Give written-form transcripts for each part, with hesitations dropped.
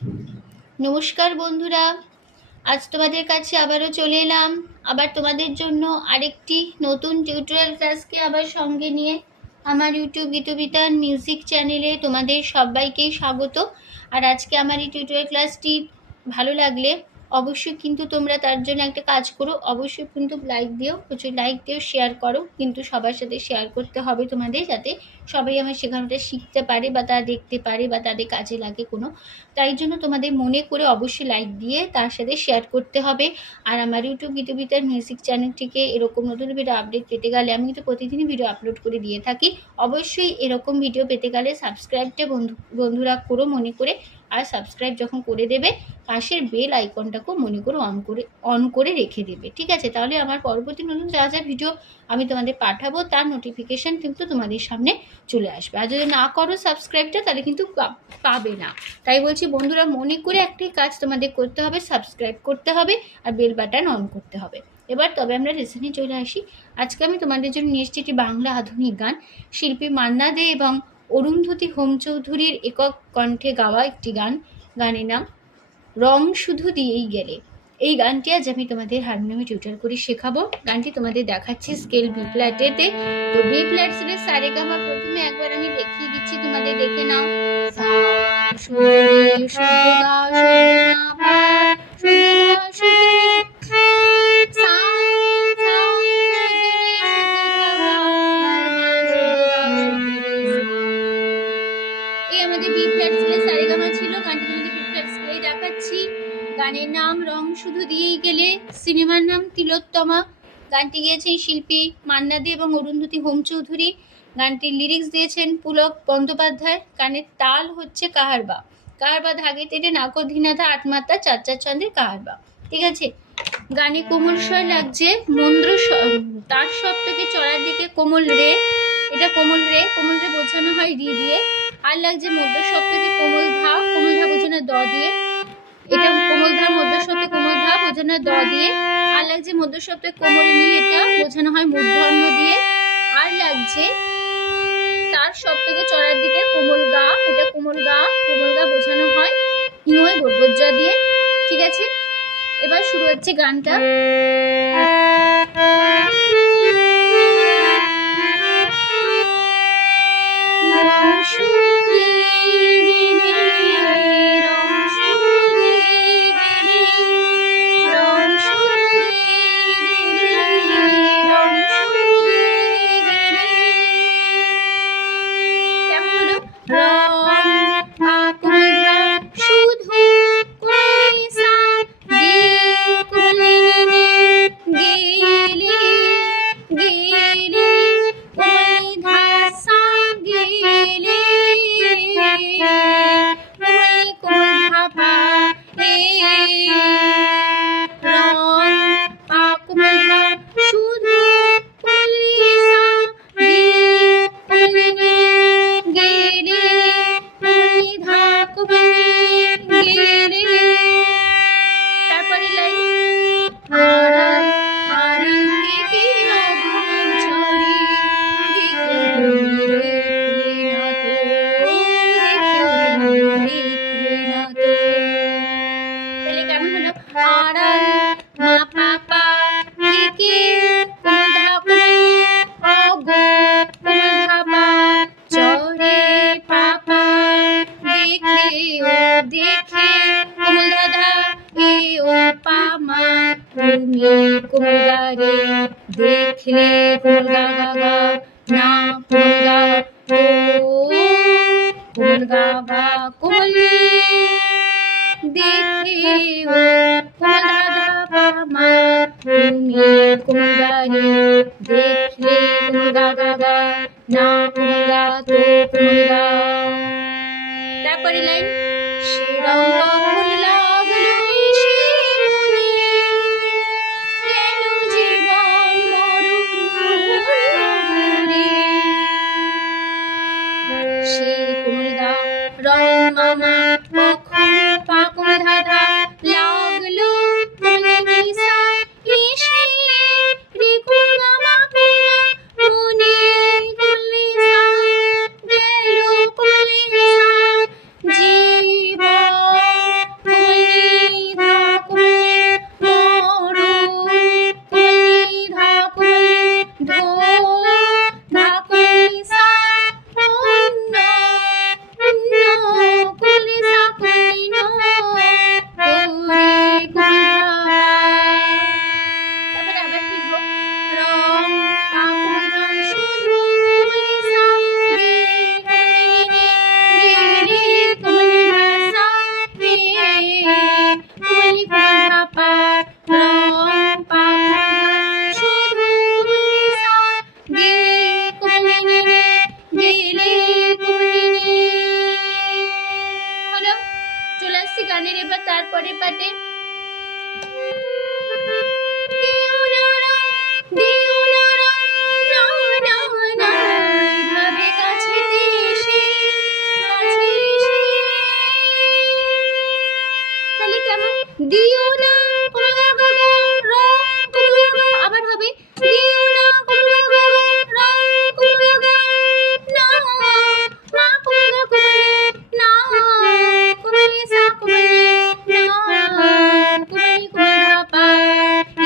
নমস্কার বন্ধুরা, আজ তোমাদের কাছে আবারও চলে এলাম। আবার তোমাদের জন্য আরেকটি নতুন টিউটোরিয়াল ক্লাসকে আবার সঙ্গে নিয়ে আমার ইউটিউব গীতবিতান মিউজিক চ্যানেলে তোমাদের সবাইকেই স্বাগত। আর আজকে আমার এই টিউটোরিয়াল ক্লাসটি ভালো লাগলে অবশ্যই কিন্তু তোমরা তার জন্য একটা কাজ করো, অবশ্যই কিন্তু লাইক দিও, প্রচুর লাইক দিও, শেয়ার করো। কিন্তু সবার সাথে শেয়ার করতে হবে তোমাদের, যাতে সবাই আমার শেখানোটা শিখতে পারে বা তারা দেখতে পারে বা তাদের কাজে লাগে কোনো। তাই জন্য তোমাদের মনে করে অবশ্যই লাইক দিয়ে তার সাথে শেয়ার করতে হবে। আর আমার ইউটিউব গীতবিতার মিউজিক চ্যানেলটিকে এরকম নতুন ভিডিও আপডেট পেতে গেলে আমি কিন্তু প্রতিদিনই ভিডিও আপলোড করে দিয়ে থাকি। অবশ্যই এরকম ভিডিও পেতে গেলে সাবস্ক্রাইবটা বন্ধুরা করো মনে করে। আর সাবস্ক্রাইব যখন করে দেবে, পাশের বেল আইকনটাকেও মনে করে অন করে রেখে দেবে, ঠিক আছে? তাহলে আমার পরবর্তী নতুন যা যা ভিডিও আমি তোমাদের পাঠাবো তার নোটিফিকেশান কিন্তু তোমাদের সামনে চলে আসবে। আর যদি না করো সাবস্ক্রাইবটা, তাহলে কিন্তু পাবে না। তাই বলছি বন্ধুরা, মনে করে একটি কাজ তোমাদের করতে হবে, সাবস্ক্রাইব করতে হবে আর বেল বাটন অন করতে হবে। এবার তবে আমরা লেসনে চলে আসি। আজকে আমি তোমাদের জন্য নিয়ে এসেছি একটি বাংলা আধুনিক গান, শিল্পী মান্না দে এবং অরুন্ধতী হোম চৌধুরীর একক কণ্ঠে গাওয়া একটি গান। গানের নাম রং শুধু দিয়েই গেলে। এই গানটি আজ আমি তোমাদের হারমোনিয়ামে টিউটার করে শেখাবো। গানটি তোমাদের দেখাচ্ছি স্কেল বি ফ্ল্যাটেতে। তো বি ফ্ল্যাট স্কেলে সারেগামা প্রথমে একবার আমি দেখিয়ে দিচ্ছি, তোমাদের দেখে নাও। এই আমাদের বি ফ্ল্যাট স্কেলে সারেগামা ছিল। গানটি তোমাদের বি ফ্ল্যাট স্কেলেই দেখাচ্ছি। গানের নাম রং শুধু দিয়েই গেলে, সিনেমার নাম তিলোত্তমা। গানটি গেয়েছেন শিল্পী মান্না দে এবং অরুন্ধতী হোম চৌধুরী। গানটির লিরিক্স দিয়েছেন পুলক বন্দ্যোপাধ্যায়। গানের তাল হচ্ছে কাহারবা। কাহারবা ধাগে তেটে নাকর ধিনাধা আটমাত্রা চার চার চন্দ্রের কাহারবা, ঠিক আছে? গানে কোমল স্বর লাগছে, মন্দ্র তার সপ্তকে চড়ার দিকে কোমল রে, এটা কোমল রে বোঝানো হয় রি দিয়ে। আর লাগছে মধ্য সপ্তকে কোমল ধা বোঝানো দ দিয়ে। এটা কোমল ধা মধ্য সপ্তকে কোমল ধা বোঝানো দ দিয়ে। আর লাগছে মধ্য সপ্তকে কোমল নি, এটা বোঝানো হয় মূর্ধন্য দিয়ে। আর লাগছে তার সপ্তকে চড়ার দিকে কোমল গা, এটা কোমল গা বোঝানো হয় ইংয় বর্গজ্জা দিয়ে, ঠিক আছে? এবার শুরু হচ্ছে গানটা। দেখলে কোমল গা গা গা না কোমল গা তো কোমল গা গা কোমল দেখে ও কোমল দাদা পামা তুমি কোমল গা রে দেখলে কোমল গা গা গা না কোমল গা তো কোমল গা। তারপরে লাইন সেরম মামা কখন পাকুম ধাঁধা লাগলো নিসা এসে রে কুমামা মনে কুলিসা গেল কুলিসা জীবন গানের এবার তারপরে পাটে দিও না আবার হবে দিও না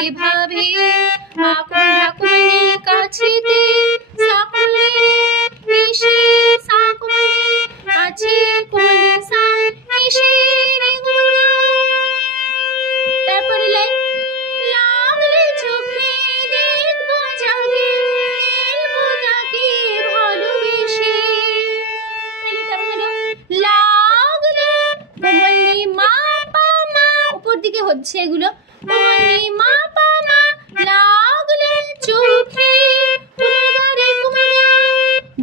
এভাবে কাছেতে সকলে মিশে সকলে কাছে মিশে তারপরে লাগলে চোখে দেখবো জাগে খেলবো তাকে ভালোবেসে লাগলে কোমলি মা পা মা উপর দিকে হচ্ছে এগুলো কোমলি মা পা মা লাগলে চোখে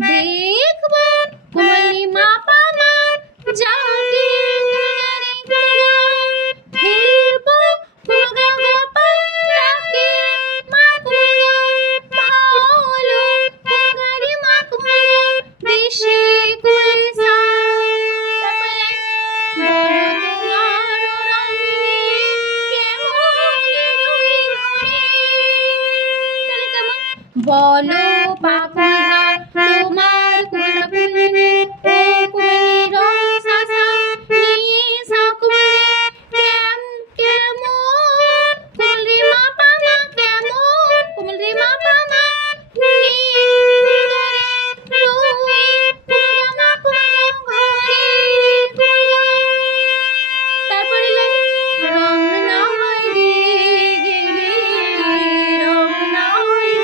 দেখবো কোমলি মা পা মা জাগে খেলবো বলো পাকুড়া তোমার কুলকুলি ও কুলি রং সাসা নিয়ে সাকুলে কেমন কুলি মা পামা কেমন কুলি মা পামা তারপরে রং না হয় রে গেলে রং না হয়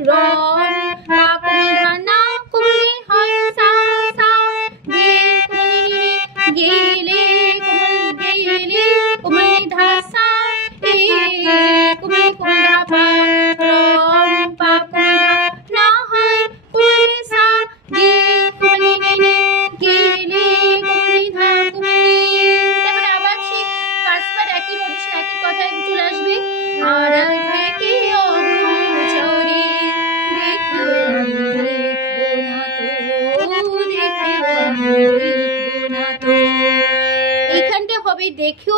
রং পাকুড়া না কুলি হয় সা সা গেলে গেলে কুমলি ধাসা এ কুমলি কুমড়া পা রং পাকুড়া না হয় কুলি সা কুমলি গেলে কুমলি ধা কুমলি তারপরে আবার সেই পাঁচবার একই নোটেশন একই কথায় চলে আসবে আড়াল থেকে অগোচরে এইখানটা হবে দেখো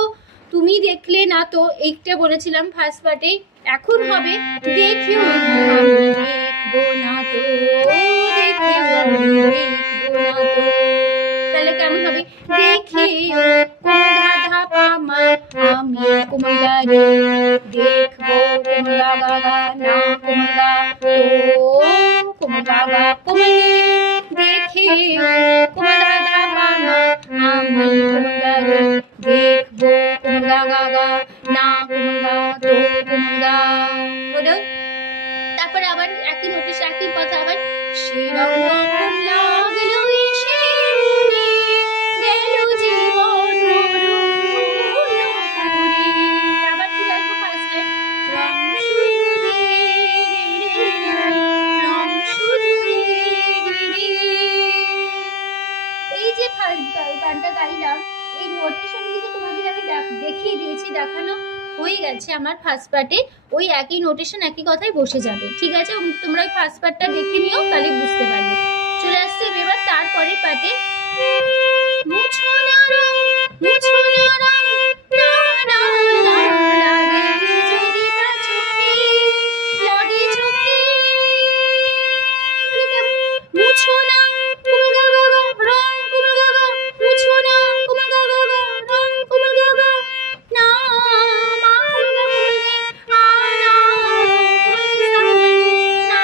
তুমি দেখলে না তো এইটা বলেছিলাম ফার্স্ট পার্টে এখন হবে দেখো দেখবো না তো তাহলে কেমন হবে দেখে কোমলা পামা আমি কোমলা রে দেখবো কোমলা গাগা না কোমলা তো কোমলা গা কোমলি দেখে কোমলা পামা আমি কোমলা রে দেখবো কোমলা গাগা না কোমলা তো কোমলা হলো তারপরে আবার একই নোটিশ একই কথা আবার শিরং লাগলো এসে গেল জীবন আবার কি আসবো ফার্স্ট রং এই যে গানটা গাইলাম এই নোটেশন কিন্তু তোমাদের আমি দেখিয়ে দিয়েছি দেখানো হয়ে গেছে আমার ফার্স্ট পার্টে ওই একই নোটেশন একই কথাই বসে যাবে ঠিক আছে তোমরা ওই ফার্স্ট পার্টটা দেখে নিও তাহলে বুঝতে পারবে চলে আসছে এবার তারপরে পার্টে মুছো না রং মুছো না রং না না লাগে যদি তা চোখে লাগে চোখে মুছো না কুমলা গাগা রং কুমলা গাগা মুছো না কুমলা গাগা রং কুমলা গাগা না মা কুমলা কুমলি আ না কুমলি না কুমলি না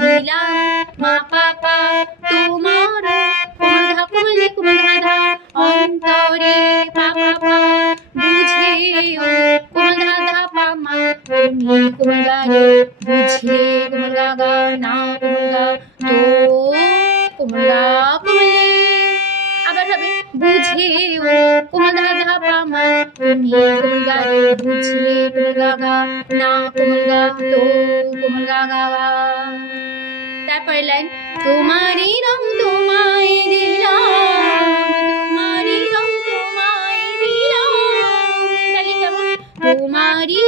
দিলাম মা পাপা তোমার কোমল ধা কোমলে কোমল ধা অন্তরে পা পাপা বুঝেও কোমল ধা ধা পা মা তুমি কোমল গা রে বুঝলে কোমল গা গা না কোমল গা তো কোমল গা কোমলে আবার হবে বুঝেও কোমল ধা ধা পা মা তুমি কোমল গা রে বুঝলে কোমল গা গা না কোমল গা তো কোমল গা গা গা। তারপরে লাইন তোমারই রং তোমায় দিলাম তোমারই রং তোমায় দিলাম তাহলে কেমন তোমারই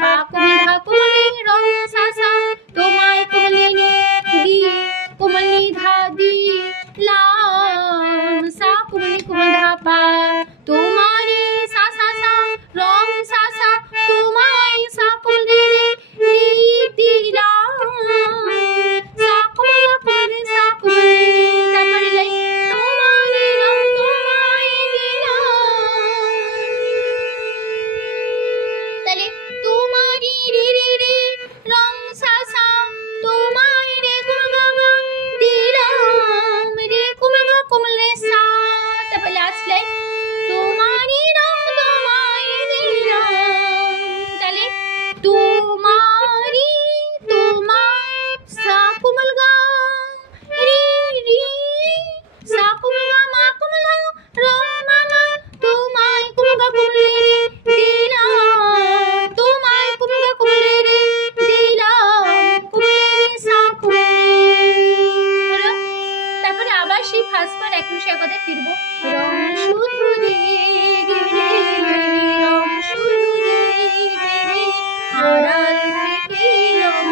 পা কোমল ধা কোমলে রং সা সা তোমায় কোমলে দি কোমলে ধা দি লাম সা কোমলে কোমল ধা পা তোমারই সা সা সা রং সা সা তোমায় সা কোমলে দি দিলাম সা কোমলে কোমলে সা কোমলে তারপরে লাইন তোমারই রং তোমায় দিলাম তাহলে তোমারই রে রে রে রং সা সা তোমায় রে কোমল গা দিলাম রে কোমল গা কোমল রে সা তারপর লাস্ট লাইন তোমারই রং তোমায় দিলাম তাহলে তোমারই তোমার সা কোমল গা রে রে সা কোমল গা মা কোমল হা রং মা মা তোমায় কোমল গা কোমল রে দিলাম তোমায় কোমল গা কোমল রে দিলাম কোমল রে সা কোমল তারপরে আবার সেই ফার্স্ট বার একই কথা ফিরবো রং শুধু রে গিরে রং শুধু রে গিরে আড়াল থেকে রং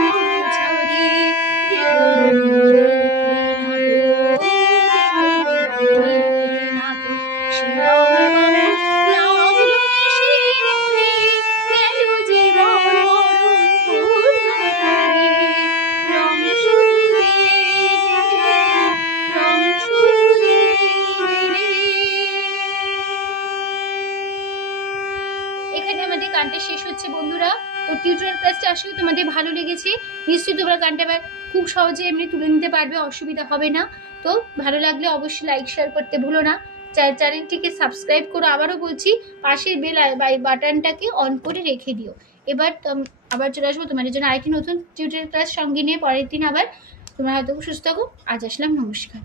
ঝরে এখানে আমাদের গানটা শেষ হচ্ছে বন্ধুরা। তো টিউটোরিয়াল ক্লাসটা আশা করি তোমাদের ভালো লেগেছে। নিশ্চয়ই তোমরা গানটা এবার খুব সহজে এমনি তুলে নিতে পারবে, অসুবিধা হবে না। তো ভালো লাগলে অবশ্যই লাইক শেয়ার করতে ভুলো না। চ্যানেলটিকে সাবস্ক্রাইব করো, আবারও বলছি পাশের বেল বাটনটাকে অন করে রেখে দিও। এবার আবার চলে আসবো তোমাদের জন্য আরেকটি নতুন টিউটোরিয়াল ক্লাস সঙ্গে নিয়ে পরের দিন আবার। তোমরা হয়তো সুস্থ থাকো। আজ আসলাম, নমস্কার।